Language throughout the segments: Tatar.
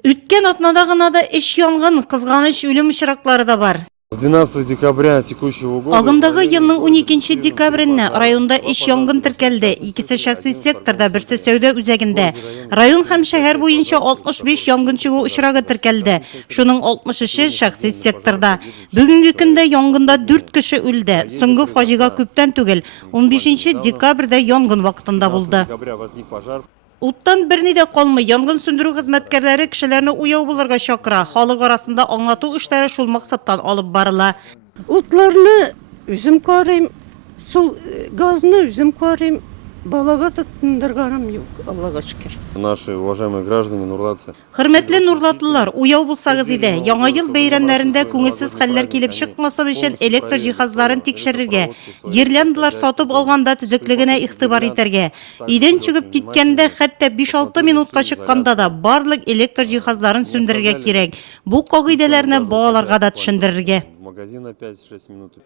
Үткен атнада гына да иш янгын, кызганыч үлем очраклары да бар. С 12 декабря текущего года... Агымдагы елның 12 декабрендә районда иш янгын теркәлде. Икесе шәхси секторда, берсе сәүдә үзәгендә. Район һәм шәһәр буенча 65 янгын чыгу очрагы теркәлде. Шуның 63-е шәхси секторда. Бүгенге көндә янгында 4 кеше үлде. Соңгы фаҗига күптән түгел, 15 декабрьдә янгын вакытында булды. Уттан берни дә калмый, янгын сүндерү хезмәткәрләре кешеләрне уяу булырга чакыра. Халык арасында аңлату эшләре шул максаттан алып барыла. Утларны үзем карыйм, су газны үзем карыйм, балага тотындырганым юк, Аллага шөкер. Наши уважаемые граждане, нурлатцы. Хөрмәтле нурлатлылар, уяу булсагыз иде, яңа ел бәйрәмнәрендә күңелсез хәлләр килеп чыкмасын өчен электр җиһазларын тикшерергә, гирляндалар сатып алганда төзеклегенә игътибар итәргә. Өйдән чыгып киткәндә, хәтта 5-6 минутка чыкканда да барлык электр җиһазларын сүндерергә кирәк. Бу кагыйдәләрне балаларга да төшендерергә. Магазина 5-6 минут.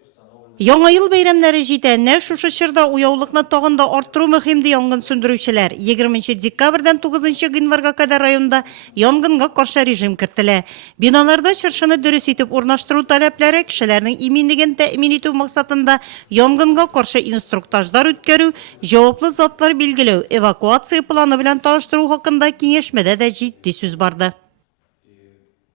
Яңа ел бәйрәмнәре җитә. Нәкъ шушы чорда уяулыкны тагын да арттыру мөһим ди янгын сүндерүчеләр. 20 декабрьдән 9 гыйнварга кадәр районда янгынга каршы режим кертелә. Биналарда чыршыны дөрес итеп урнаштыру таләпләре, кешеләрнең иминлеген тәэмин итү максатында янгынга каршы инструктажлар үткәрү, җаваплы затлар билгеләү, эвакуация планы белән таныштыру хакында киңәшмәдә дә җитди сүз барды.